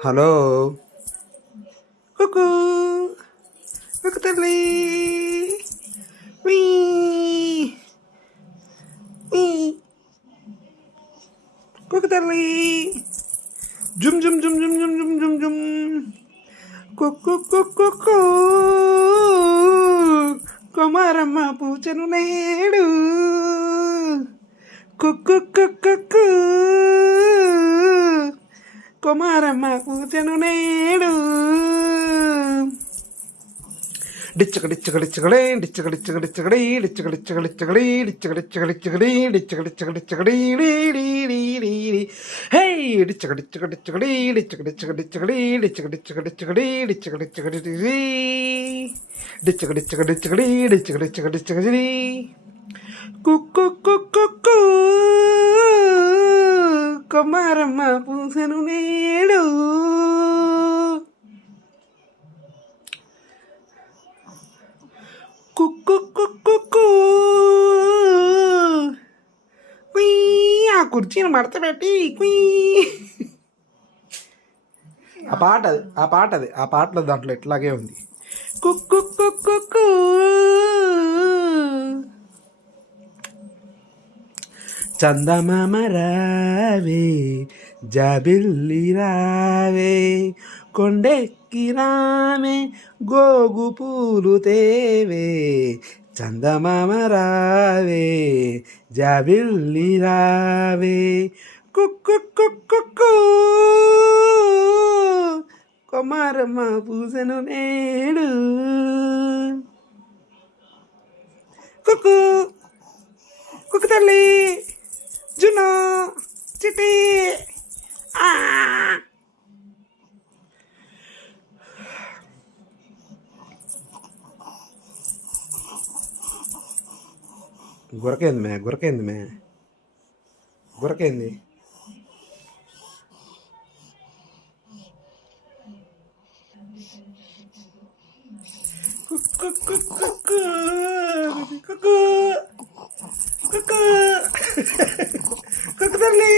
hello Kuku Kuku తల్లి we we Kuku తల్లి జుమ్ జుమ్ జుమ్ జుమ్ జుమ్ జుమ్ జుమ్ జుమ్ కుక్కు కుక్కు కుమారమ్మ పూచను నేడు కుక్కు కుక్కు కుమారమ్మ పూజను నేడు డిచ్చకడిచ్చకడిచ్చకడే డిచ్చకడిచ్చకడిచ్చకడి డిచ్చకడిచ్చకడిచ్చకడి డిచ్చకడిచ్చకడిచ్చకడి డిచ్చకడిచ్చకడిచ్చకడి హే డిచ్చకడిచ్చకడిచ్చకడి డిచ్చకడిచ్చకడిచ్చకడి డిచ్చకడిచ్చకడిచ్చకడి డిచ్చకడిచ్చకడి డిచ్చకడిచ్చకడిచ్చకడి డిచ్చకడిచ్చకడిచ్చకడి కుక్కు కుక్కు కుమారమ్మ పూసను నేడు కుక్కు కుక్కు ఆ కుర్చీని మడత పెట్టి ఆ పాటలో దాంట్లో ఎట్లాగే ఉంది కుక్కు కుక్కు చందమామ రావే జాబిల్లి రావే కొండెక్కి రామే గోగు పూలు తేవే చందమామ రావే జాబిల్లి రావే కుక్కు కుక్కు కుమారమ్మ పూసను నేడు కుక్కు కుక్కు తల్లి జును చిటి గురకేంది గురకేంది కుక్కు కుక్కు కుక్కు కుక్కు కుక్కు తల్లి